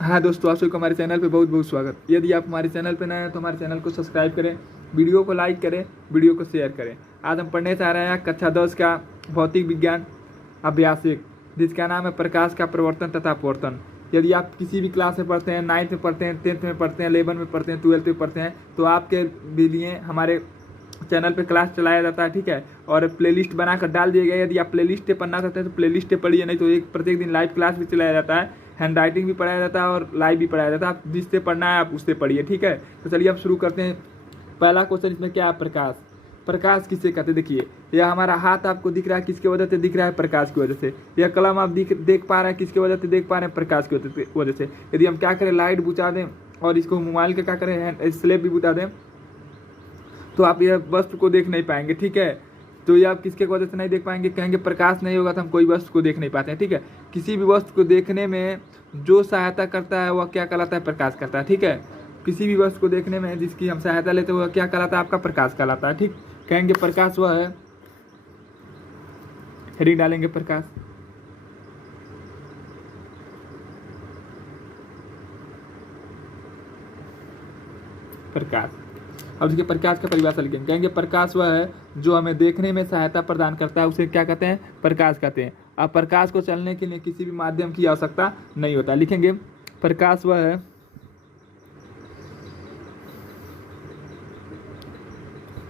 हाँ दोस्तों, आप सभी को हमारे चैनल पे बहुत बहुत स्वागत। यदि आप हमारे चैनल पे नए हैं तो हमारे चैनल को सब्सक्राइब करें, वीडियो को लाइक करें, वीडियो को शेयर करें। आज हम पढ़ने जा रहे हैं कक्षा 10 का भौतिक विज्ञान अभ्यास 1, जिसका नाम है प्रकाश का प्रवर्तन तथा अपवर्तन। यदि आप किसी भी क्लास में पढ़ते हैं, 9th में पढ़ते हैं, 10th में पढ़ते हैं, 11 में पढ़ते हैं, 12th में पढ़ते हैं, तो आपके भी लिए हमारे चैनल पे क्लास चलाया जाता है, ठीक है। और प्लेलिस्ट बनाकर डाल दिए गए। यदि आप प्लेलिस्ट पे पढ़ना चाहते हैं तो प्लेलिस्ट पे पढ़िए, नहीं तो एक प्रत्येक दिन लाइव क्लास भी चलाया जाता है, हैंड राइटिंग भी पढ़ाया जाता है और लाइव भी पढ़ाया जाता है। आप जिससे पढ़ना है आप उससे पढ़िए, ठीक है। तो चलिए अब शुरू करते हैं। पहला क्वेश्चन इसमें क्या है, प्रकाश। प्रकाश किसे कहते हैं? देखिए, यह हमारा हाथ आपको दिख रहा है, किसकी वजह से दिख रहा है? प्रकाश की वजह से। यह कलम आप देख पा रहे हैं, किसकी वजह से देख पा रहे हैं? प्रकाश की वजह से। यदि हम क्या करें, लाइट बुझा दें और इसको मोबाइल का क्या करें, स्लेब भी बुझा दें, तो आप यह वस्तु को देख नहीं पाएंगे, ठीक है। तो ये आप किसके वजह से नहीं देख पाएंगे? कहेंगे प्रकाश नहीं होगा तो हम कोई वस्तु को देख नहीं पाते हैं, ठीक है। किसी भी वस्तु को देखने में जो सहायता करता है वह क्या कहलाता है? प्रकाश करता है, ठीक है। किसी भी वस्तु को देखने में जिसकी हम सहायता लेते हैं वह क्या कहलाता है? आपका प्रकाश कहलाता है, ठीक। कहेंगे प्रकाश वह है, हेडिंग डालेंगे प्रकाश। प्रकाश। अब देखिए प्रकाश का परिभाषा लिखेंगे। कहेंगे प्रकाश वह है जो हमें देखने में सहायता प्रदान करता है, उसे क्या कहते हैं? प्रकाश कहते हैं। अब प्रकाश को चलने के लिए किसी भी माध्यम की आवश्यकता नहीं होता। लिखेंगे प्रकाश वह है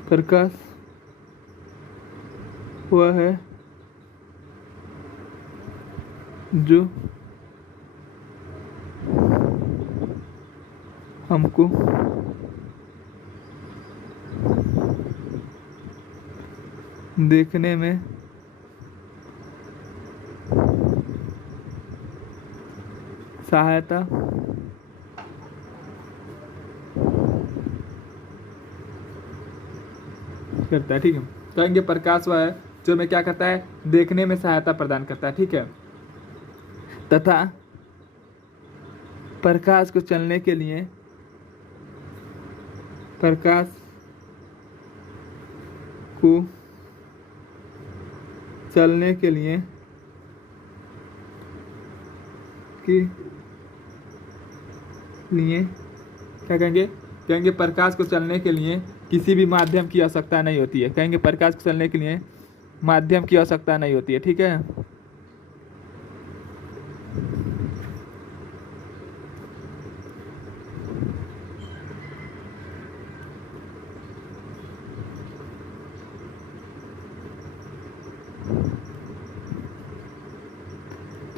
प्रकाश वह है जो हमको देखने में सहायता करता है, ठीक है। कहेंगे प्रकाश वह है जो हमें क्या करता है? देखने में सहायता प्रदान करता है, ठीक है। तथा प्रकाश को चलने के लिए प्रकाश को चलने के लिए क्या कहेंगे? कहेंगे प्रकाश को चलने के लिए किसी भी माध्यम की आवश्यकता नहीं होती है। कहेंगे प्रकाश को चलने के लिए माध्यम की आवश्यकता नहीं होती है, ठीक है।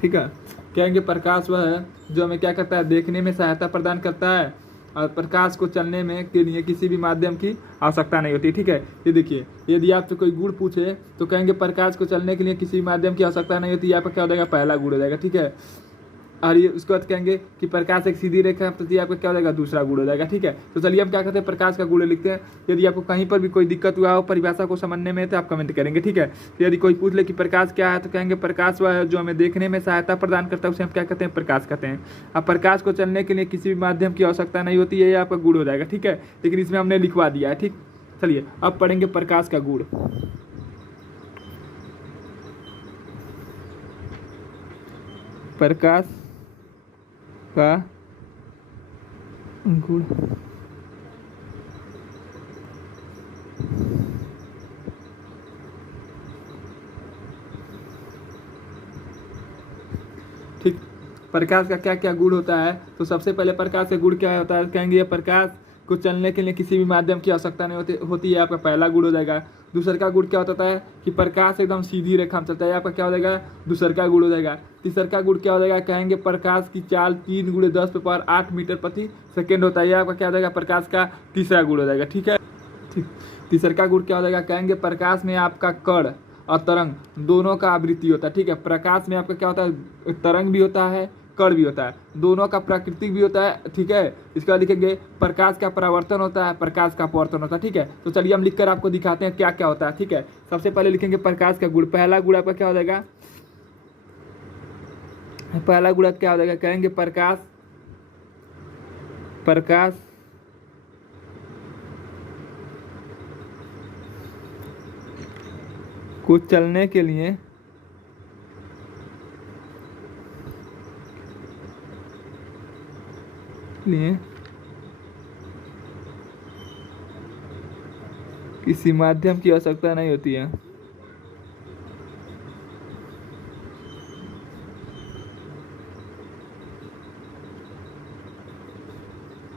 ठीक है। कहेंगे प्रकाश वह है जो हमें क्या करता है? देखने में सहायता प्रदान करता है और प्रकाश को चलने में के लिए किसी भी माध्यम की आवश्यकता नहीं होती, ठीक है। ये देखिए, यदि आपसे कोई गुण पूछे तो कहेंगे प्रकाश को चलने के लिए किसी भी माध्यम की आवश्यकता नहीं होती। यहाँ पर क्या हो जाएगा? पहला गुण हो जाएगा, ठीक है। और ये उसके बाद कहेंगे कि प्रकाश एक सीधी रेखा है, तो ये आपका क्या हो जाएगा? दूसरा गुण हो जाएगा, ठीक है। तो चलिए हम क्या करते हैं, प्रकाश का गुण लिखते हैं। यदि आपको कहीं पर भी कोई दिक्कत हुआ हो परिभाषा को समझने में तो आप कमेंट करेंगे, ठीक है। तो यदि कोई पूछ ले कि प्रकाश क्या है तो कहेंगे प्रकाश वह है जो हमें देखने में सहायता प्रदान करता है, उसे हम क्या कहते हैं? प्रकाश कहते हैं। अब प्रकाश को चलने के लिए किसी भी माध्यम की आवश्यकता नहीं होती है, ये आपका गुण हो जाएगा, ठीक है। लेकिन इसमें हमने लिखवा दिया है, ठीक। चलिए अब पढ़ेंगे प्रकाश का गुण। प्रकाश का गुण। ठीक। प्रकाश का क्या क्या गुण होता है? तो सबसे पहले प्रकाश का गुण क्या होता है? कहेंगे ये प्रकाश को चलने के लिए किसी भी माध्यम की आवश्यकता नहीं होती है, आपका पहला गुण हो जाएगा। दूसरा का गुण क्या होता है? कि प्रकाश एकदम सीधी रेखा में चलता है, आपका क्या हो जाएगा? दूसरा का गुण हो जाएगा। तीसरा का गुण क्या हो जाएगा? कहेंगे प्रकाश की चाल 3 × 10⁸ मीटर प्रति सेकेंड होता है, ये आपका क्या हो जाएगा? प्रकाश का तीसरा गुण हो जाएगा, ठीक है। ठीक। तीसरा का गुण क्या हो जाएगा? कहेंगे प्रकाश में आपका कण और तरंग दोनों का आवृत्ति होता है, ठीक है। प्रकाश में आपका क्या होता है? तरंग भी होता है, कण भी होता है, दोनों का प्राकृतिक भी होता है, ठीक है। इसका लिखेंगे प्रकाश का परावर्तन होता है, प्रकाश का अपवर्तन होता है, ठीक है। तो चलिए हम लिखकर आपको दिखाते हैं क्या क्या होता है, ठीक है। सबसे पहले लिखेंगे प्रकाश का गुण। पहला गुण आपका क्या हो जाएगा? पहला गुण क्या हो जाएगा? कहेंगे प्रकाश को चलने के लिए लिए किसी माध्यम की आवश्यकता नहीं होती है।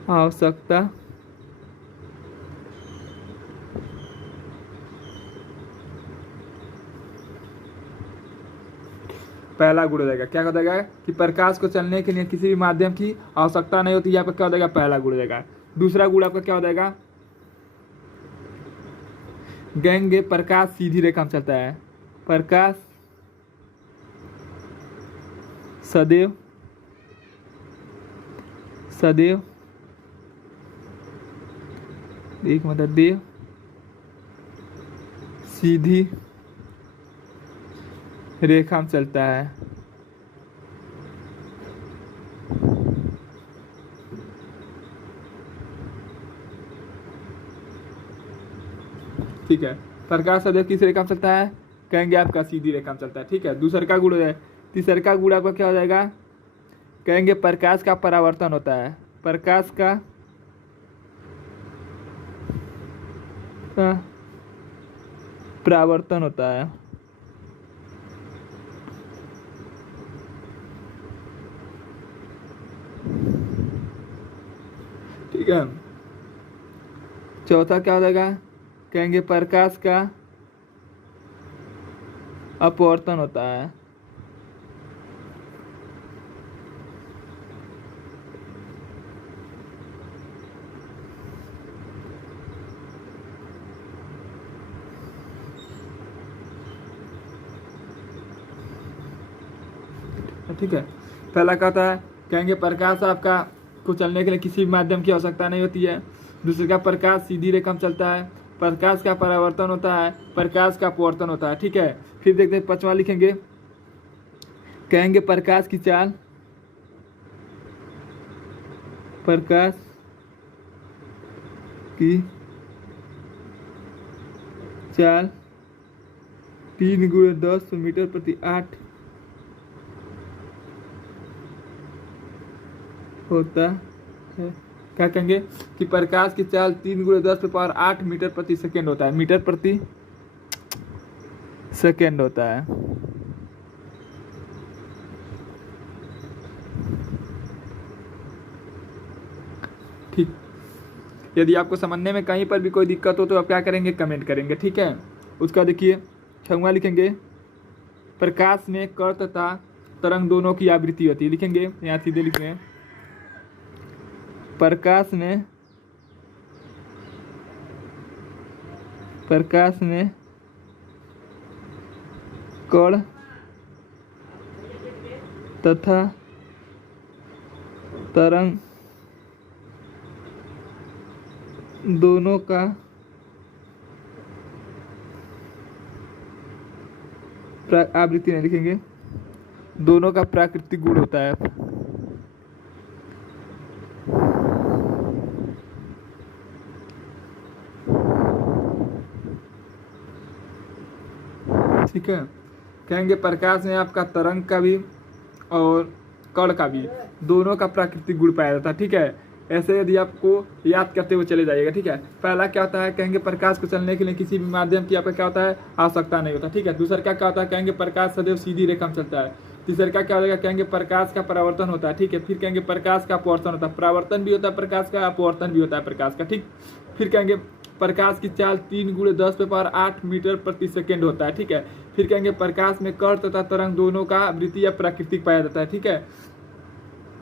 आवश्यकता पहला गुण हो जाएगा। क्या हो जाएगा कि प्रकाश को चलने के लिए किसी भी माध्यम की आवश्यकता नहीं होती। यहाँ पर क्या हो जाएगा, पहला गुण हो जाएगा। दूसरा गुण आपका क्या हो जाएगा, कहेंगे प्रकाश सीधी रेखा में चलता है। प्रकाश सदैव सदैव एक मतलब देव सीधी रेखा में चलता है। ठीक है, प्रकाश सदैव किस रेखा में चलता है, कहेंगे आपका सीधी रेखा में चलता है। ठीक है, दूसरा का गुण हो जाए। तीसरा का गुण आपका क्या हो जाएगा, कहेंगे प्रकाश का परावर्तन होता है। प्रकाश का परावर्तन होता है। ठीक है, चौथा क्या हो जाएगा, कहेंगे प्रकाश का अपवर्तन होता है। ठीक है, पहला कहता है कहेंगे प्रकाश आपका को चलने के लिए किसी भी माध्यम की आवश्यकता नहीं होती है। दूसरे का प्रकाश सीधी रेखा में चलता है। प्रकाश का परावर्तन होता है। प्रकाश का अपवर्तन होता है। ठीक है, फिर देखते हैं पांचवा लिखेंगे, कहेंगे प्रकाश की चाल, प्रकाश की चाल 3 × 10 मीटर प्रति 8 होता है। क्या कहेंगे कि प्रकाश की चाल 3 × 10⁸ मीटर प्रति सेकेंड होता है। मीटर प्रति सेकेंड होता है। ठीक, यदि आपको समझने में कहीं पर भी कोई दिक्कत हो तो आप क्या करेंगे, कमेंट करेंगे। ठीक है, उसका देखिए छठवां लिखेंगे, प्रकाश में कण तथा तरंग दोनों की आवृत्ति होती है। लिखेंगे यहाँ सीधे लिखेंगे, प्रकाश में कण तथा तरंग दोनों का आवृत्ति नहीं लिखेंगे, दोनों का प्राकृतिक गुण होता है। ठीक है, कहेंगे प्रकाश में आपका तरंग का भी और कण का भी दोनों का प्राकृतिक गुण पाया जाता है। ठीक है, ऐसे यदि आपको याद करते हुए चले जाइएगा। ठीक है, पहला क्या होता है, कहेंगे प्रकाश को चलने के लिए किसी भी माध्यम की आपका क्या होता है, आवश्यकता नहीं होता। ठीक है, दूसरा क्या होता है, कहेंगे प्रकाश सदैव सीधी रेखा में चलता है। तीसरा क्या होगा, कहेंगे प्रकाश का परावर्तन होता है। ठीक है, फिर कहेंगे प्रकाश का अपवर्तन होता है। परावर्तन भी होता है प्रकाश का, अपवर्तन भी होता है प्रकाश का। ठीक, फिर कहेंगे प्रकाश की चाल 3 × 10⁸ मीटर प्रति सेकेंड होता है। ठीक है, फिर कहेंगे प्रकाश में कण तथा तरंग दोनों का आवृत्ति या प्राकृतिक पाया जाता है। ठीक है,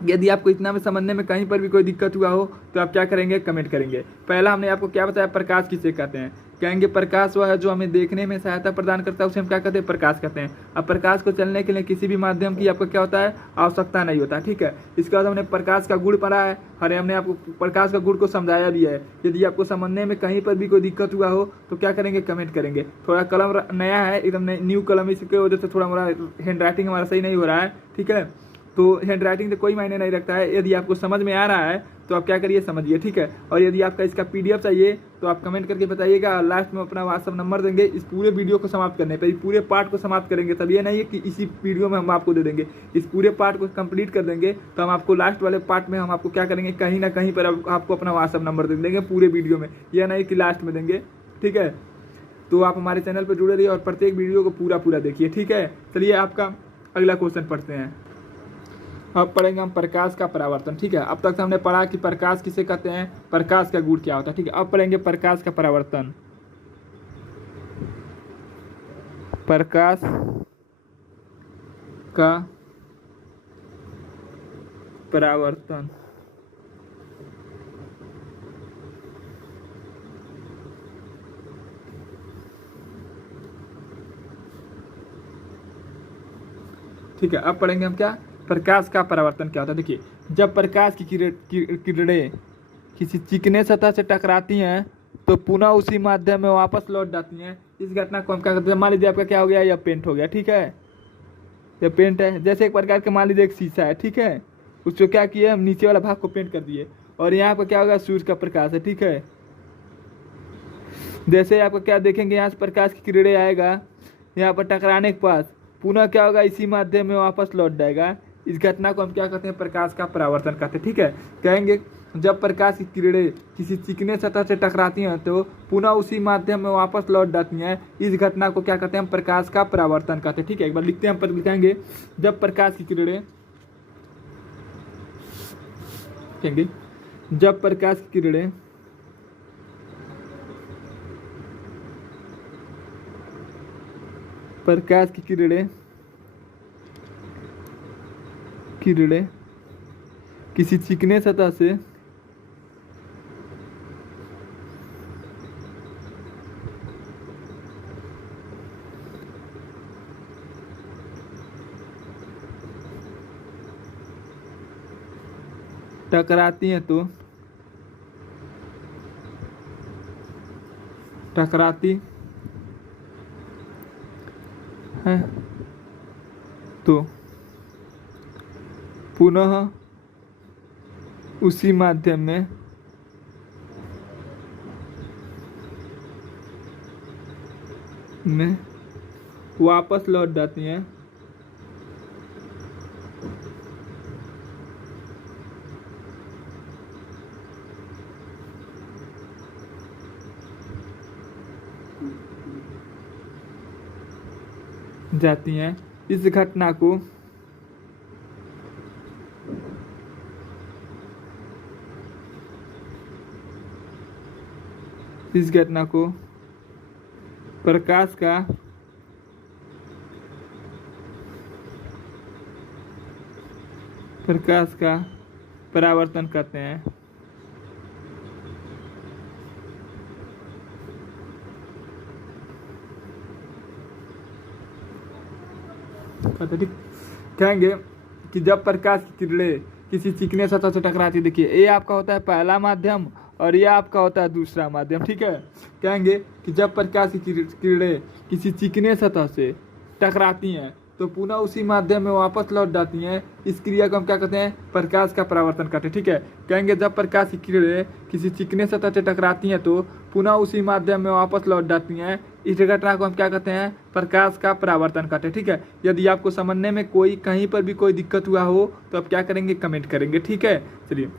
यदि आपको इतना में समझने में कहीं पर भी कोई दिक्कत हुआ हो तो आप क्या करेंगे, कमेंट करेंगे। पहला हमने आपको क्या बताया, प्रकाश किसे कहते हैं, कहेंगे प्रकाश वह है जो हमें देखने में सहायता प्रदान करता है, उसे हम क्या कहते हैं, प्रकाश कहते हैं। अब प्रकाश को चलने के लिए किसी भी माध्यम की आपको क्या होता है, आवश्यकता नहीं होता। ठीक है, इसके बाद हमने प्रकाश का गुण पढ़ा है और हमने आपको प्रकाश का गुण को समझाया भी है। यदि आपको समझने में कहीं पर भी कोई दिक्कत हुआ हो तो क्या करेंगे, कमेंट करेंगे। थोड़ा कलम नया है, एकदम न्यू कलम, इसकी वजह से थोड़ा हमारा हैंड राइटिंग हमारा सही नहीं हो रहा है। ठीक है, तो हैंड राइटिंग से कोई मायने नहीं रखता है। यदि आपको समझ में आ रहा है तो आप क्या करिए, समझिए, ठीक है। और यदि आपका इसका PDF चाहिए तो आप कमेंट करके बताइएगा, और लास्ट में अपना व्हाट्सअप नंबर देंगे। इस पूरे वीडियो को समाप्त करने पर, इस पूरे पार्ट को समाप्त करेंगे, तब ये नहीं है कि इसी वीडियो में हम आपको दे देंगे। इस पूरे पार्ट को कंप्लीट कर देंगे तो हम आपको लास्ट वाले पार्ट में हम आपको क्या करेंगे, कहीं ना कहीं पर आपको अपना व्हाट्सअप नंबर दे देंगे पूरे वीडियो में, यह नहीं कि लास्ट में देंगे, ठीक है। तो आप हमारे चैनल पर जुड़े रहिए और प्रत्येक वीडियो को पूरा देखिए, ठीक है। चलिए आपका अगला क्वेश्चन पढ़ते हैं। अब पढ़ेंगे हम प्रकाश का परावर्तन, ठीक है। अब तक हमने पढ़ा कि प्रकाश किसे कहते हैं, प्रकाश का गुण क्या होता है, ठीक है। अब पढ़ेंगे प्रकाश का परावर्तन। प्रकाश का परावर्तन ठीक है। अब पढ़ेंगे हम क्या, प्रकाश का परावर्तन क्या होता है। देखिए, जब प्रकाश की किरणें किसी चिकने सतह से टकराती हैं तो पुनः उसी माध्यम में वापस लौट जाती हैं। इस घटना को हम क्या कहते हैं, मान लीजिए आपका क्या हो गया, यह पेंट हो गया, ठीक है। यह पेंट है, जैसे एक प्रकार का मान लीजिए एक शीशा है, ठीक है। उसको क्या किया, हम नीचे वाला भाग को पेंट कर दिए, और यहाँ पर क्या होगा, सूर्य का प्रकाश है, ठीक है। जैसे आपको क्या देखेंगे, यहाँ से प्रकाश की किरणें आएगा, यहाँ पर टकराने के पास पुनः क्या होगा, इसी माध्यम में वापस लौट जाएगा। इस घटना को हम क्या कहते हैं, प्रकाश का परावर्तन कहते हैं, ठीक है। कहेंगे जब प्रकाश की किरणें किसी चिकने सतह से टकराती हैं तो पुनः उसी माध्यम में वापस लौट जाती हैं। इस घटना को क्या कहते हैं, हम प्रकाश का परावर्तन कहते हैं, ठीक है। एक बार लिखते हैं, हम पर लिखेंगे, जब प्रकाश की किरणें, कहेंगे जब प्रकाश की किरणें किरणें किसी चिकने सतह से टकराती हैं तो पुनः उसी माध्यम में वापस लौट जाती हैं। इस घटना को प्रकाश का परावर्तन कहते हैं। ठीक, कहेंगे कि जब प्रकाश की किरणें किसी चिकने सतह से टकराती, देखिए ये आपका होता है पहला माध्यम और ये आपका होता है दूसरा माध्यम, ठीक है। कहेंगे कि जब प्रकाश की किरणें किसी चिकने सतह से टकराती हैं तो पुनः उसी माध्यम में वापस लौट जाती हैं। इस क्रिया को हम क्या कहते हैं, प्रकाश का परावर्तन कहते हैं, ठीक है। कहेंगे जब प्रकाश की किरणें किसी चिकने सतह से टकराती हैं तो पुनः उसी माध्यम में वापस लौट जाती हैं। इस घटना को हम क्या कहते हैं, प्रकाश का परावर्तन कहते हैं, ठीक है। यदि आपको समझने में कहीं पर भी कोई दिक्कत हुआ हो तो आप क्या करेंगे, कमेंट करेंगे, ठीक है। चलिए,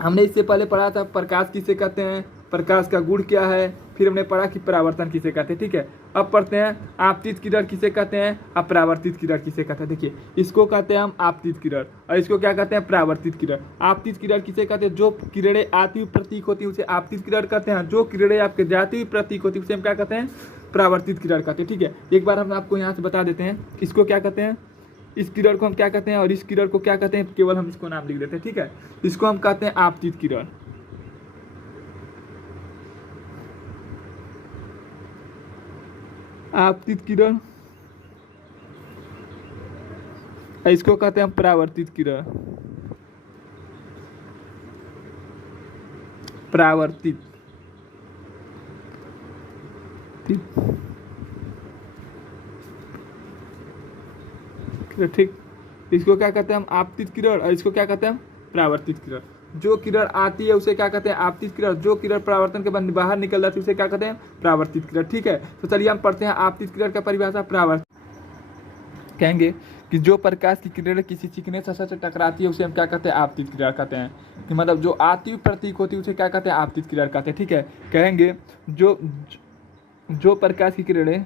हमने इससे पहले पढ़ा था प्रकाश किसे कहते हैं, प्रकाश का गुण क्या है, फिर हमने पढ़ा कि परावर्तन किसे कहते हैं, ठीक है। अब पढ़ते हैं आपतित किरण किसे कहते हैं, अपरावर्तित किरण किसे कहते हैं। देखिए, इसको कहते हैं हम आपतित किरण और इसको क्या कहते हैं, परावर्तित किरण। आपतित किरण किसे कहते हैं, जो किरणें आती हुई प्रतीक होती है उसे आपतित किरण कहते हैं। जो किरणें आपके जाती हुई प्रतीक होती है उसे हम क्या कहते हैं, परावर्तित किरण कहते हैं, ठीक है। एक बार हम आपको यहाँ से बता देते हैं इसको क्या कहते हैं, इस किरण को हम क्या कहते हैं और इस किरण को क्या कहते हैं, केवल हम इसको नाम लिख देते हैं, ठीक है। इसको हम कहते हैं आपतित किरण, आपतित किरण। इसको कहते हैं परावर्तित किरण, परावर्तित, ठीक। इसको क्या कहते हैं हम आपतित किरण, और इसको क्या कहते हैं हम परावर्तित किरण। जो किरण आती है उसे क्या कहते हैं आपतित किरण, जो किरण परावर्तन के बाद बाहर निकल जाती है उसे क्या कहते हैं परावर्तित किरण। ठीक है, तो चलिए हम पढ़ते हैं आपतित किरण का परिभाषा। परावर्तित कहेंगे कि जो प्रकाश की किरण किसी चिकने सतह से टकराती है उसे हम क्या कहते हैं आपतित किरण कहते हैं। कि मतलब जो आती हुई प्रतीक होती है उसे क्या कहते हैं आपतित किरण कहते हैं। ठीक है, कहेंगे जो प्रकाश की किरणें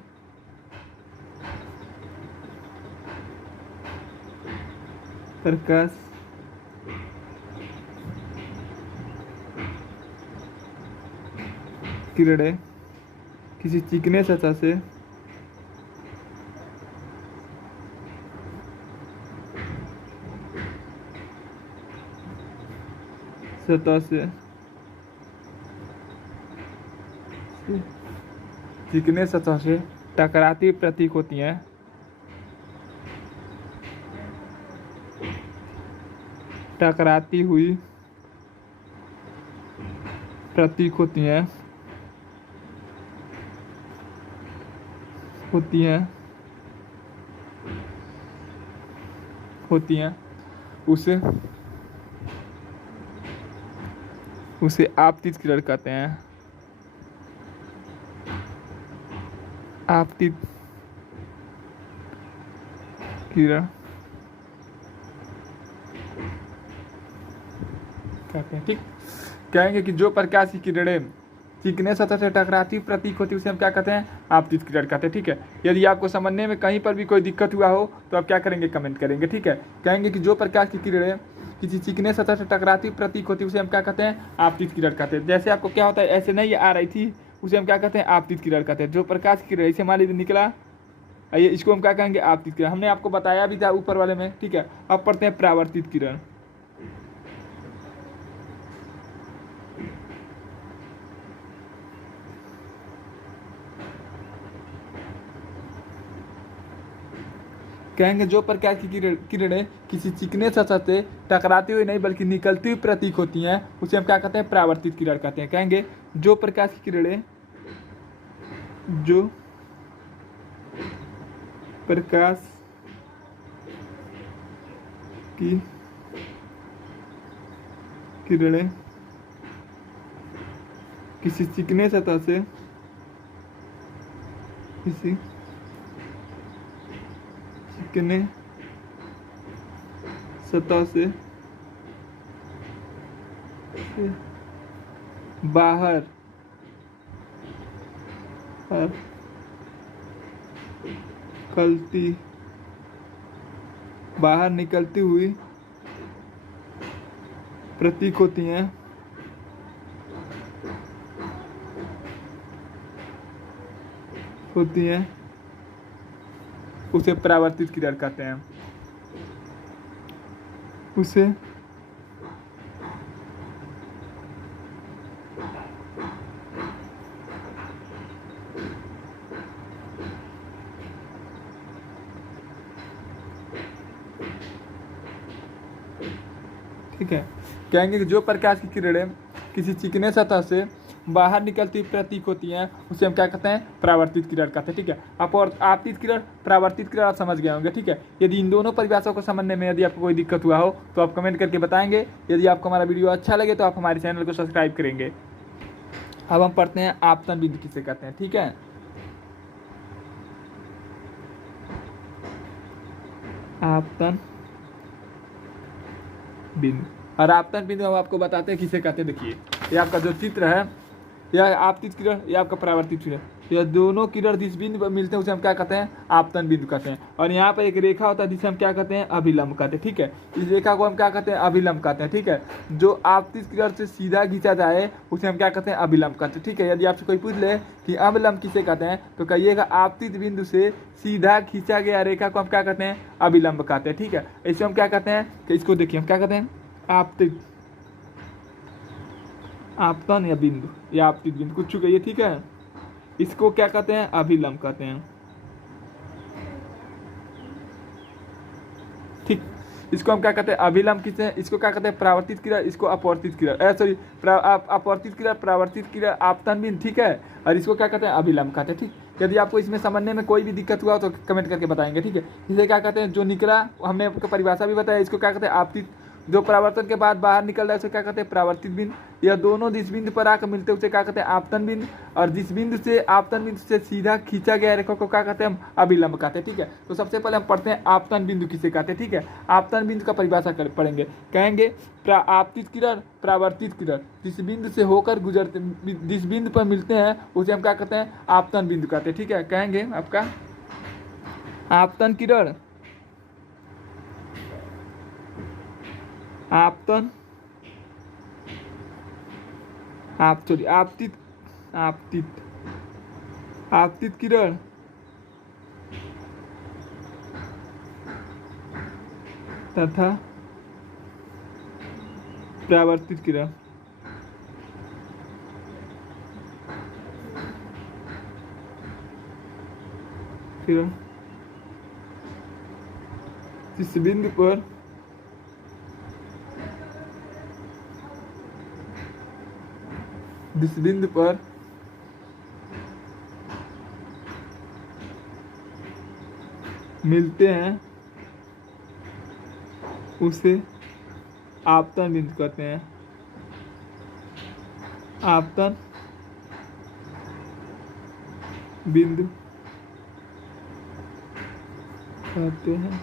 किसी चिकने सतह से चिकने सतह से टकराती प्रतीक होती हैं, टकराती हुई प्रतीक होती हैं उसे आपतित किरण कहते हैं। आपतित किरण कहते हैं। ठीक, कहेंगे कि जो प्रकाश की किरणें चिकने सतह से टकराती प्रतीक होती है उसे हम क्या कहते हैं आपतित किरण कहते हैं। ठीक है, यदि आपको समझने में कहीं पर भी कोई दिक्कत हुआ हो तो आप क्या करेंगे कमेंट करेंगे। ठीक है, कहेंगे कि जो प्रकाश की किरणें किसी चिकने सतह से टकराती प्रतीक होती है उसे हम क्या कहते हैं आपतित किरण कहते हैं। जैसे आपको क्या होता है ऐसे नहीं आ रही थी उसे हम क्या कहते हैं आपतित किरण कहते हैं। जो प्रकाश की किरण इसे मान लीजिए निकला, आइए इसको हम क्या कहेंगे आपतित किरण। हमने आपको बताया भी था ऊपर वाले में। ठीक है, अब पढ़ते हैं परावर्तित किरण। कहेंगे जो प्रकाश की किरणें किसी चिकने सतह से टकराती हुई नहीं बल्कि निकलती हुई प्रतीक होती हैं उसे हम क्या कहते हैं परावर्तित किरण कहते हैं। कहेंगे जो प्रकाश की किरणें किसी चिकने सतह से बाहर निकलती हुई प्रतीक होती हैं उसे परावर्तित किरण कहते हैं। उसे ठीक है, कहेंगे कि जो प्रकाश की किरणें किसी चिकने सतह से बाहर निकलती प्रतीक होती हैं उसे हम क्या कहते हैं परावर्तित किरण कहते हैं। ठीक है, आपतित किरण परावर्तित किरण आप समझ गए होंगे। ठीक है, यदि इन दोनों परिभाषाओं को समझने में यदि आपको कोई दिक्कत हुआ हो तो आप कमेंट करके बताएंगे। यदि आपको हमारा वीडियो अच्छा लगे तो आप हमारे चैनल को सब्सक्राइब करेंगे। अब हम पढ़ते हैं आपतन बिंदु किसे कहते हैं। ठीक है, आपतन बिंदु, और आपतन बिंदु हम आपको बताते हैं किसे कहते हैं। देखिए ये आपका जो चित्र है यह आपतित किरण, यह आपका परावर्तित किरण, यह दोनों किरण जिस बिंदु पर मिलते हैं उसे हम क्या कहते हैं आपतन बिंदु कहते हैं। और यहाँ पर एक रेखा होता है जिसे हम क्या कहते हैं अभिलंब कहते हैं। ठीक है, इस रेखा को हम क्या कहते हैं अभिलंब कहते हैं। ठीक है, जो आपतित किरण से सीधा खींचा जाए उसे हम क्या कहते हैं अभिलंब कहते हैं। ठीक है, यदि आपसे कोई पूछ ले कि अभिलंब किसे कहते हैं तो कहिएगा आपतित बिंदु से सीधा खींचा गया रेखा को हम क्या कहते हैं अभिलंब कहते हैं। ठीक है, इसे हम क्या कहते हैं कि इसको देखिए हम क्या कहते हैं आपतन या बिंदु या आपतित बिंदु कुछ कहिए। ठीक है, इसको क्या कहते हैं अभिलंब कहते हैं। ठीक, इसको हम क्या कहते हैं अभिलंब किसे, इसको क्या कहते हैं परावर्तित किरण, इसको अपवर्तित किरण, सॉरी अपवर्तित किरण, परावर्तित किरण, आपतन बिंदु। ठीक है, और इसको क्या कहते हैं अभिलंब कहते हैं। ठीक, यदि आपको इसमें समझने में कोई भी दिक्कत हुआ तो कमेंट करके बताएंगे, ठीक है। इसे क्या कहते हैं, जो निकला हमने आपको परिभाषा भी बताया, इसको क्या कहते हैं आपतित, जो परावर्तन के बाद बाहर निकल रहा है उसे क्या कहते हैं परावर्तित बिंदु। यह दोनों जिस बिंदु पर आकर मिलते हैं उसे क्या कहते हैं आपतन बिंदु, और जिस बिंदु से आपतन बिंदु से सीधा खींचा गया रेखा को क्या कहते हैं हम अभिलंब कहते हैं, ठीक है। तो सबसे पहले हम पढ़ते हैं आपतन बिंदु किसे कहते हैं, ठीक है। आपतन बिंदु का परिभाषा पढ़ेंगे, कहेंगे आपतित किरण, परावर्तित किरण जिस बिंदु से होकर गुजरते, जिस बिंदु पर मिलते हैं उसे हम क्या कहते हैं आपतन बिंदु कहते हैं, ठीक है। कहेंगे आपका आपतन किरण, आपतन आपतित आपतित आपतित किरण तथा परावर्तित किरण जिस बिंदु पर मिलते हैं उसे आपतन बिंदु कहते हैं, आपतन बिंदु कहते हैं।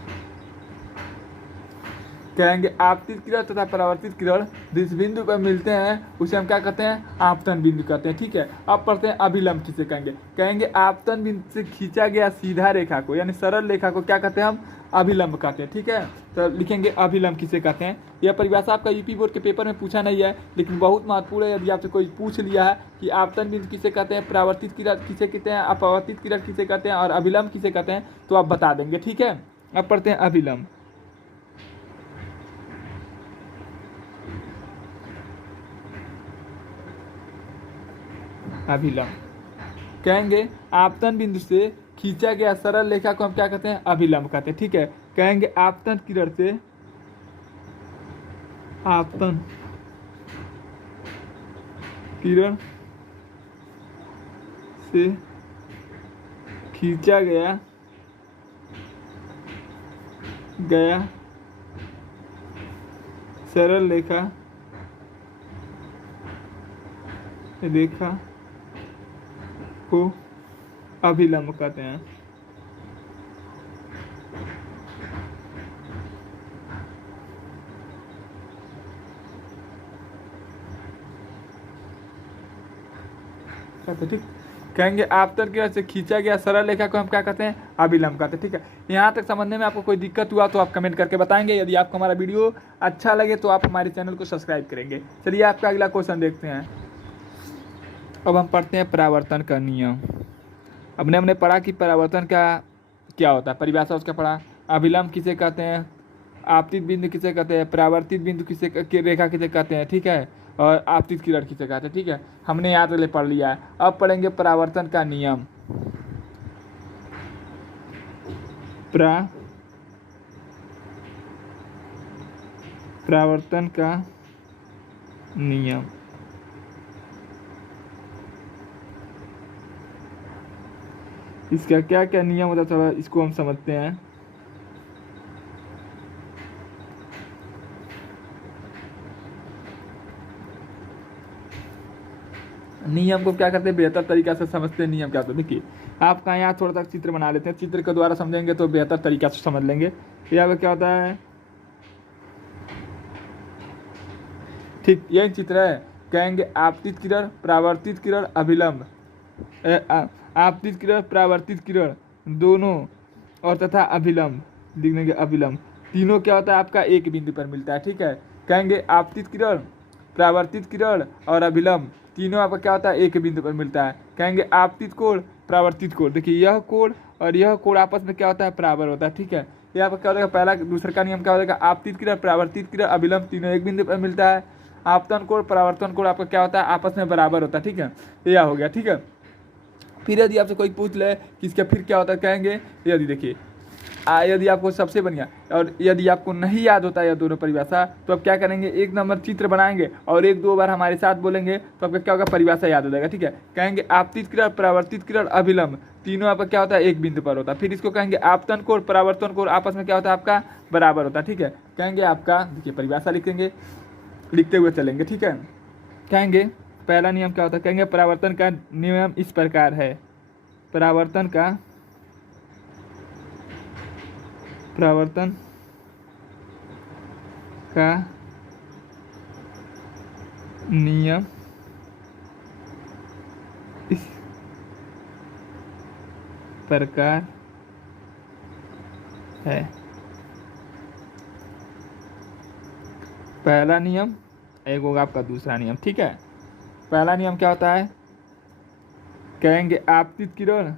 कहेंगे आपतित किरण तथा परावर्तित किरण जिस बिंदु पर मिलते हैं उसे हम क्या कहते हैं आपतन बिंदु कहते हैं, ठीक है। अब पढ़ते हैं अभिलंब किसे कहेंगे, कहेंगे आपतन बिंदु से खींचा गया सीधा रेखा को यानी सरल रेखा को क्या कहते हैं हम अभिलंब कहते हैं, ठीक है। तो लिखेंगे अभिलंब किसे कहते हैं। यह परिभाषा आपका यूपी बोर्ड के पेपर में पूछा नहीं है लेकिन बहुत महत्वपूर्ण है। यदि आपसे कोई पूछ लिया है कि आपतन बिंदु किसे कहते हैं, परावर्तित किरण किसे कहते हैं, अपवर्तित किरण किसे कहते हैं और अभिलंब किसे कहते हैं तो आप बता देंगे, ठीक है। अब पढ़ते हैं अभिलंब। अभिलंब कहेंगे आपतन बिंदु से खींचा गया सरल रेखा को हम क्या कहते हैं अभिलंब कहते हैं, ठीक है। कहेंगे आपतन किरण से आपतन किरण से खींचा गया सरल रेखा को अभिलंब कहते हैं। ठीक, कहेंगे आपतन किरण से खींचा गया सरल रेखा को हम क्या कहते हैं अभिलंब कहते हैं, ठीक है। यहाँ तक समझने में आपको कोई दिक्कत हुआ तो आप कमेंट करके बताएंगे। यदि आपको हमारा वीडियो अच्छा लगे तो आप हमारे चैनल को सब्सक्राइब करेंगे। चलिए आपका अगला क्वेश्चन देखते हैं। अब हम पढ़ते हैं परावर्तन का नियम। अब हमने पढ़ा कि परावर्तन का क्या होता है, परिभाषा उसका पढ़ा। अभिलंब किसे कहते हैं, आपतित बिंदु किसे कहते हैं, परावर्तित बिंदु किसे रेखा किसे कहते हैं, ठीक है, और आपतित किरण किसे कहते हैं, ठीक है। हमने यहाँ तक पढ़ लिया है। अब पढ़ेंगे परावर्तन का नियम। परावर्तन का नियम इसका क्या क्या नियम होता है थोड़ा इसको हम समझते हैं। नियम को क्या करते हैं बेहतर तरीका से समझते हैं। नियम क्या होता है देखिए, आपका यहाँ थोड़ा सा चित्र बना लेते हैं, चित्र के द्वारा समझेंगे तो बेहतर तरीका से समझ लेंगे। यहाँ पे क्या होता है, ठीक यही चित्र है। कहेंगे आपतित किरण, परावर्तित किरण, अभिलंब, आपतित किरण, परावर्तित किरण दोनों और तथा अभिलंब लिख देंगे। अभिलंब तीनों क्या होता है आपका एक बिंदु पर मिलता है, ठीक है। कहेंगे आपतित किरण, परावर्तित किरण और अभिलंब तीनों आपका क्या होता है एक बिंदु पर मिलता है। कहेंगे आपतित कोण, परावर्तित कोण, देखिए यह कोण और यह कोण आपस में क्या होता है बराबर होता है, ठीक है। यहाँ पर क्या हो जाएगा, पहला दूसरा का नियम क्या हो जाएगा, आपतित किरण, परावर्तित किरण, अभिलंब तीनों एक बिंदु पर मिलता है। आपतन कोण, परावर्तन कोण आपका क्या होता है आपस में बराबर होता है, ठीक है। यह हो गया, ठीक है। फिर यदि आपसे कोई पूछ ले कि इसका फिर क्या होता है, कहेंगे यदि देखिए यदि आपको सबसे बढ़िया, और यदि आपको नहीं याद होता है यह दोनों परिभाषा, तो आप क्या करेंगे, एक नंबर चित्र बनाएंगे और एक दो बार हमारे साथ बोलेंगे तो आपका क्या होगा, परिभाषा याद हो जाएगा। ठीक है, कहेंगे आपतित किरण, परावर्तित किरण, अभिलंब, तीनों आपका क्या होता है, एक बिंदु पर होता है। फिर इसको कहेंगे आपतन कोण, परावर्तन कोण आपस में क्या होता है, आपका बराबर होता है। ठीक है, कहेंगे आपका, देखिए परिभाषा लिखेंगे, लिखते हुए चलेंगे। ठीक है, कहेंगे पहला नियम क्या होता है, कहेंगे परावर्तन का नियम इस प्रकार है, परावर्तन का नियम इस प्रकार है। पहला नियम, एक होगा आपका दूसरा नियम। ठीक है, पहला नियम क्या होता है, कहेंगे आपतित किरण,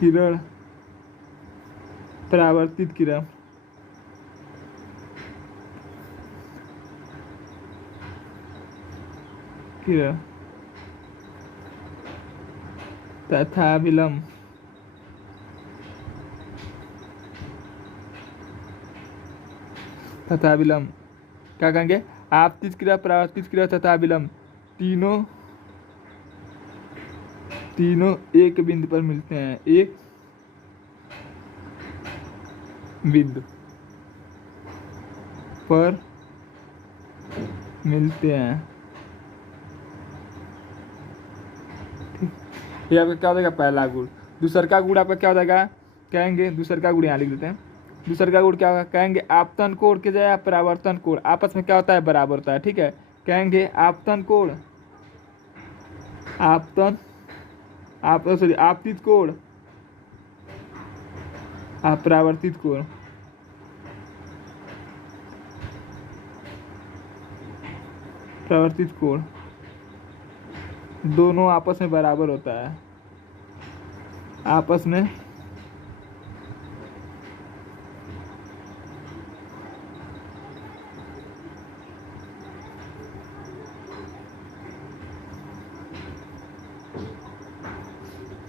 किरण, परावर्तित किरण, किरण तथा विलंब, तथा विलंब, क्या कहेंगे, आपतित क्रिया, परावर्तित क्रिया तथा विलंब, तीनों एक बिंदु पर मिलते हैं, एक बिंदु पर मिलते हैं। ये आपका क्या हो जाएगा, पहला गुण। दूसर का गुण आपका क्या हो जाएगा, कहेंगे दूसर का गुण यहाँ लिख देते हैं। दूसर का गुण क्या होगा, कहेंगे आपतन कोण के जगह परावर्तन कोण आपस में क्या होता है, बराबर होता है। ठीक है, कहेंगे आपतन कोण, आपतित कोण, परावर्तित कोण, परावर्तित कोण दोनों आपस में बराबर होता है, आपस में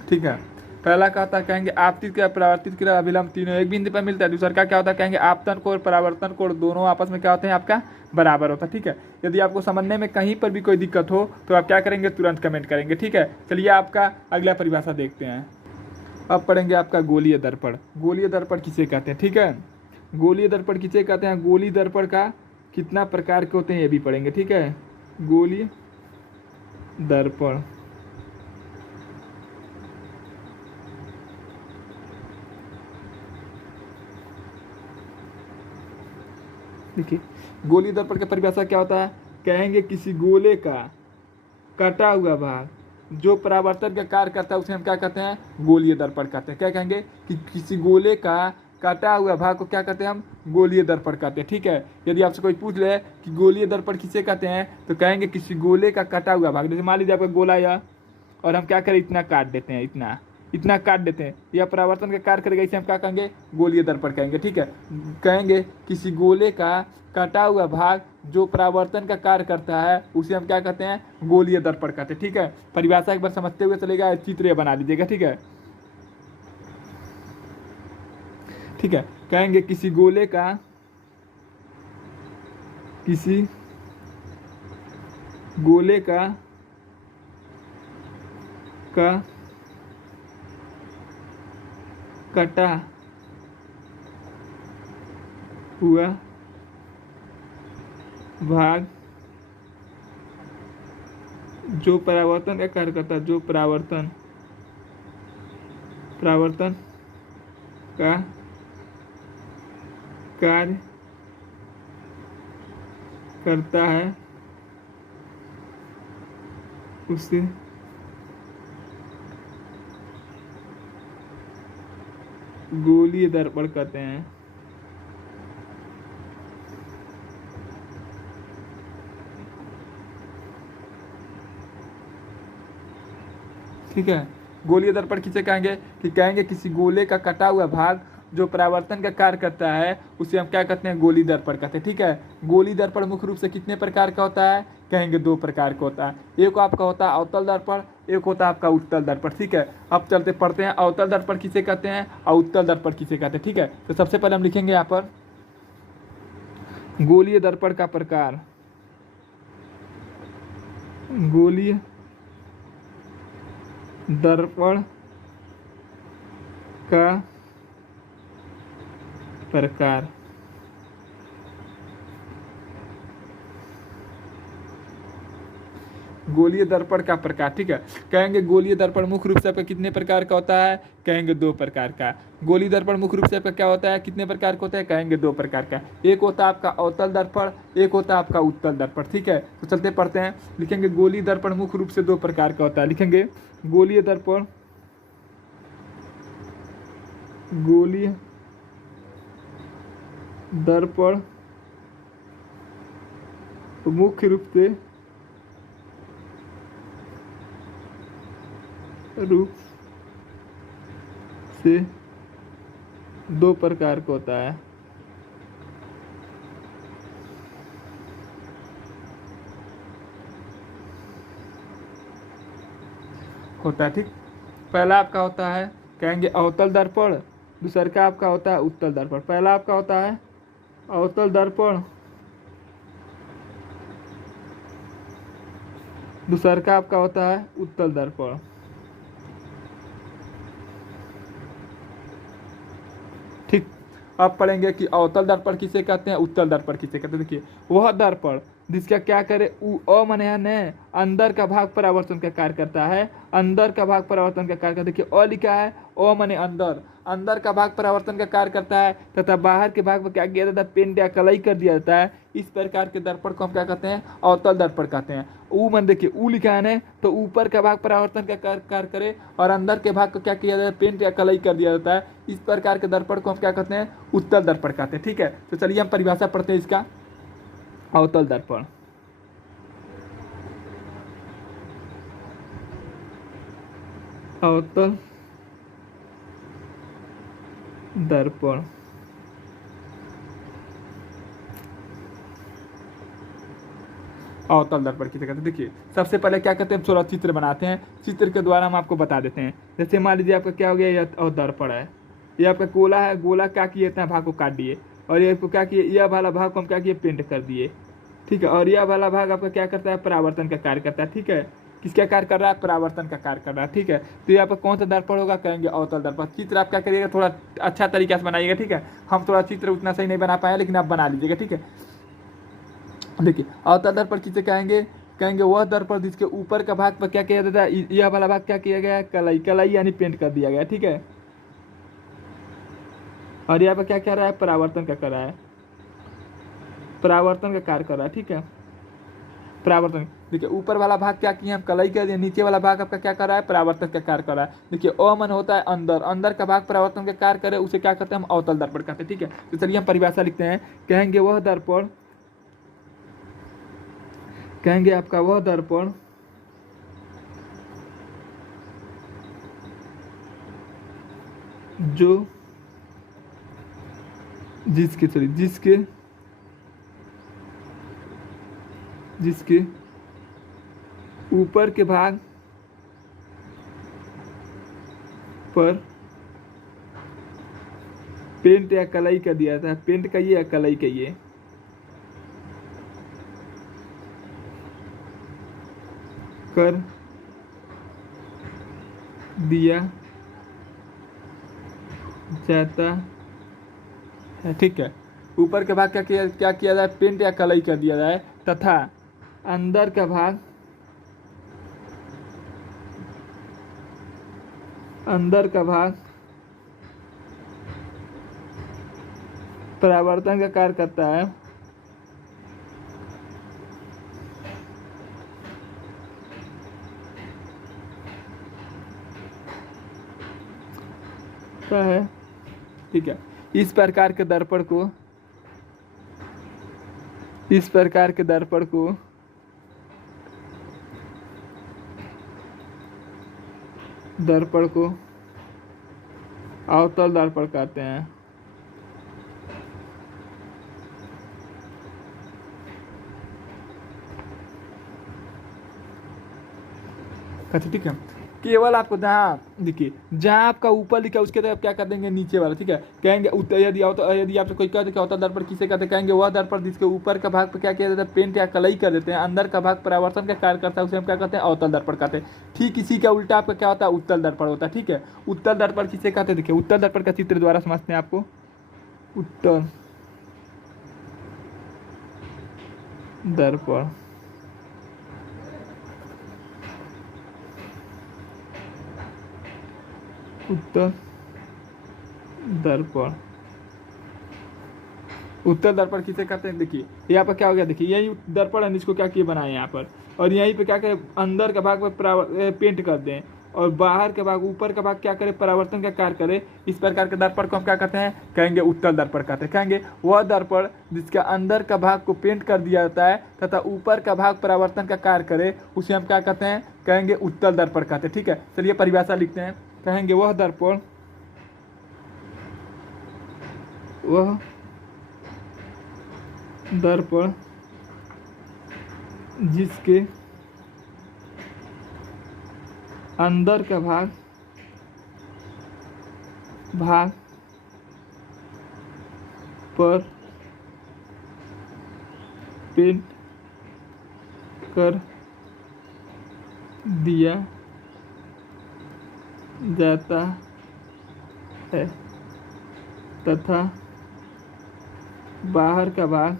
ठीक है। पहला क्या होता है, कहेंगे आपतित क्रिया, परावर्तित क्रिया, अभिलंब, तीनों एक बिंदु पर मिलता है। दूसरा का क्या होता है, कहेंगे आपतन कोण, परावर्तन कोण दोनों आपस में क्या होते हैं, आपका बराबर होता है। ठीक है, यदि आपको समझने में कहीं पर भी कोई दिक्कत हो तो आप क्या करेंगे, तुरंत कमेंट करेंगे। ठीक है, चलिए आपका अगला परिभाषा देखते हैं। अब पढ़ेंगे आपका गोलीय दर्पण। गोलीय दर्पण किसे कहते हैं, ठीक है, गोलीय दर्पण किसे कहते हैं, गोलीय दर्पण का कितना प्रकार के होते हैं ये भी पढ़ेंगे। ठीक है, गोलीय दर्पण, देखिए गोलीय दर्पण की परिभाषा क्या होता है, कहेंगे किसी गोले का कटा हुआ भाग जो परावर्तन का कार्य करता है उसे हम क्या कहते हैं, गोलीय दर्पण कहते हैं। क्या कहेंगे कि किसी गोले का कटा हुआ भाग को क्या कहते हैं, हम गोलीय दर्पण कहते हैं। ठीक है, यदि आपसे कोई पूछ ले कि गोलीय दर्पण किसे कहते हैं तो कहेंगे किसी गोले का कटा हुआ भाग, जैसे मान लीजिए आपका गोला या, और हम क्या करें, इतना काट देते हैं, इतना काट देते हैं, या परावर्तन का कार्य करेगा, इसे हम क्या कहेंगे, गोलीय दर्पण कहेंगे। ठीक है, कहेंगे किसी गोले का कटा हुआ भाग जो परावर्तन का कार्य करता है उसे हम क्या कहते हैं, गोलीय दर्पण कहते हैं। ठीक है, परिभाषा एक बार समझते हुए चलेगा, चित्र बना लीजिएगा। ठीक है, ठीक है, कहेंगे किसी गोले का कटा हुआ भाग जो परावर्तन का कार्य करता है, जो परावर्तन का कार्य करता है उसे गोलीय दर्पण कहते हैं। ठीक है, गोलीय दर्पण किसे कहेंगे, कि कहेंगे किसी गोले का कटा हुआ भाग जो परावर्तन का कार्य करता है उसे हम क्या कहते हैं, गोलीय दर्पण कहते हैं। ठीक है, गोलीय दर्पण मुख्य रूप से कितने प्रकार का होता है, कहेंगे दो प्रकार का होता है। एक आपका होता है अवतल दर्पण, एक होता है आपका उत्तल दर्पण। ठीक है, अब चलते पढ़ते हैं अवतल दर्पण किसे कहते हैं और उत्तल दर्पण किसे कहते हैं। ठीक है, तो सबसे पहले हम लिखेंगे यहाँ पर गोलीय दर्पण का प्रकार। गोलीय दर्पण का प्रकार। गोलीय दर्पण का प्रकार। ठीक है, कहेंगे गोलीय दर्पण मुख्य रूप से आपका कितने प्रकार का होता है, कहेंगे 2 प्रकार का। गोलीय दर्पण मुख्य रूप से आपका क्या होता है, कितने प्रकार का होता है, कहेंगे 2 प्रकार का। एक होता है आपका अवतल दर्पण, एक होता है आपका उत्तल दर्पण। ठीक है, तो चलते पढ़ते हैं। लिखेंगे गोलीय दर्पण मुख्य रूप से 2 प्रकार का होता है। लिखेंगे गोलीय दर्पण, गोलीय दर्पण मुख्य रूप से 2 प्रकार का होता है। ठीक, पहला आपका होता है कहेंगे अवतल दर्पण, दूसरा का आपका होता है उत्तल दर्पण। पहला आपका होता है अवतल दर्पण, दूसरा का आपका होता है उत्तल दर्पण। ठीक, अब पढ़ेंगे कि अवतल दर्पण किसे कहते हैं, उत्तल दर्पण किसे कहते हैं। देखिए वह दर्पण जिसका क्या करे माने न अंदर का भाग परावर्तन का कार्य करता है, अंदर का भाग परावर्तन का कार्य करता है। देखिए लिखा है माने अंदर, अंदर का भाग परावर्तन का कार्य करता है तथा बाहर के भाग में क्या किया जाता है, पेंट या कलई कर दिया जाता है। इस प्रकार के दर्पण को हम क्या कहते हैं, अवतल दर्पण कहते हैं। मन देखिए लिखा है न, तो ऊपर का भाग परावर्तन का कार्य करे और अंदर के भाग को क्या किया जाता है, पेंट या कलई कर दिया जाता है। इस प्रकार के दर्पण को हम क्या कहते हैं, उत्तल दर्पण कहते हैं। ठीक है, तो चलिए हम परिभाषा पढ़ते हैं इसका। अवतल दर्पण, अवतल दर्पण अवतल दर्पण किसे कहते हैं। देखिए सबसे पहले क्या करते हैं, थोड़ा चित्र बनाते हैं, चित्र के द्वारा हम आपको बता देते हैं। जैसे मान लीजिए आपका क्या हो गया, यह दर्पण है, ये आपका गोला है, गोला क्या किए, इतना भाग को काट दिए और ये क्या किए, यह वाला भाग को हम क्या किए, पेंट कर दिए। ठीक है, और यह वाला भाग आपका क्या करता है, परावर्तन का कार्य करता है। ठीक है, किसका कार्य कर रहा है, परावर्तन का कार्य कर रहा है। ठीक है, तो यहाँ पर कौन सा दर्पण होगा, कहेंगे अवतल दर्पण। चित्र आप क्या करिएगा, थोड़ा अच्छा तरीके से बनाइएगा। ठीक है, हम थोड़ा चित्र उतना सही नहीं बना पाए, लेकिन आप बना लीजिएगा। ठीक है, देखिए अवतल दर्पण किसे कहेंगे, कहेंगे वह दर्पण जिसके ऊपर का भाग पर क्या किया जाता है, यह वाला भाग क्या किया गया है, कलई, कलई यानी पेंट कर दिया गया। ठीक है, और यहाँ पर क्या कर रहा है, परावर्तन का कर रहा है, परावर्तन का कार्य कर रहा है। ठीक है, परावर्तन, देखिए ऊपर वाला भाग क्या किया, हम कलई कर दिए, नीचे वाला भाग आपका क्या कर रहा है, परावर्तन का कार्य कर रहा है। देखिए मन होता है अंदर, अंदर का भाग परावर्तन का कार्य करे, उसे क्या करते हैं, हम अवतल दर्पण कहते हैं। ठीक है, तो चलिए हम परिभाषा लिखते हैं। कहेंगे वह दर्पण, कहेंगे आपका वह दर्पण जो जिसके ऊपर के भाग पर पेंट या कलई कर दिया था, पेंट कहिए या कलई कहिए, कर दिया जाता है। ठीक है, ऊपर के भाग क्या किया जाए, पेंट या कलई कर दिया जाए तथा अंदर का भाग, अंदर का भाग परावर्तन का कार्य करता है। है ठीक है, इस प्रकार के दर्पण को, इस प्रकार के दर्पण को अवतल दर्पण कहते हैं। अच्छा ठीक है, केवल आपको जहाँ देखिए जहाँ आपका ऊपर लिखा है उसके तरफ क्या कर देंगे नीचे वाला, ठीक है। कहेंगे यदि आपसे कोई कहते क्या होता है दर्पण किसे कहते हैं, कहेंगे वह दर्पण जिसके ऊपर का भाग पर क्या किया जाता है पेंट या कलई कर देते हैं, अंदर का भाग परावर्तन का कार्य करता है, उसे हम क्या कहते हैं अवतल दर्पण कहते हैं। ठीक इसी का उल्टा आपका क्या होता है उत्तल दर्पण होता है, ठीक है। उत्तल दर्पण किसे कहते हैं, देखिए उत्तल दर्पण का चित्र द्वारा समझते हैं आपको। उत्तल दर्पण उत्तल दर्पण उत्तल दर्पण किसे कहते हैं, देखिए यहाँ पर क्या हो गया, देखिए यही दर्पण है इसको क्या किए बनाए यहाँ पर, और यहीं पे क्या करें अंदर का भाग पर पेंट कर दें और बाहर का भाग ऊपर का भाग क्या करे परावर्तन का कार्य करे। इस प्रकार के दर्पण को हम क्या कहते हैं, कहेंगे उत्तल दर्पण कहते हैं। कहेंगे वह दर्पण जिसका अंदर का भाग को पेंट कर दिया जाता है तथा ऊपर का भाग परावर्तन का कार्य करे, उसे हम क्या कहते हैं, कहेंगे उत्तल दर्पण कहते हैं, ठीक है। चलिए परिभाषा लिखते हैं। कहेंगे वह दर्पण जिसके अंदर का भाग पर पेंट कर दिया जाता है तथा बाहर का भाग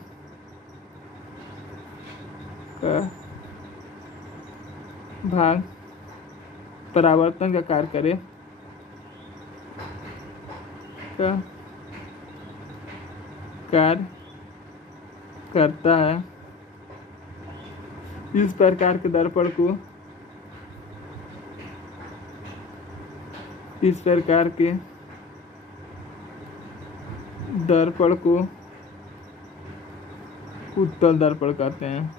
परावर्तन का कार्य करता है। इस प्रकार के दर्पण को उत्तल दर्पण कहते हैं।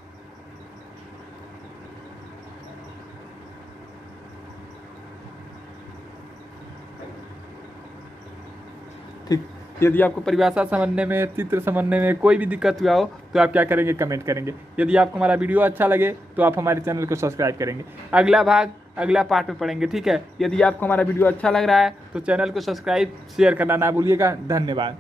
ठीक, यदि आपको परिभाषा समझने में चित्र समझने में कोई भी दिक्कत हुआ हो तो आप क्या करेंगे कमेंट करेंगे। यदि आपको हमारा वीडियो अच्छा लगे तो आप हमारे चैनल को सब्सक्राइब करेंगे। अगला पार्ट में पढ़ेंगे, ठीक है। यदि आपको हमारा वीडियो अच्छा लग रहा है तो चैनल को सब्सक्राइब शेयर करना ना भूलिएगा। धन्यवाद।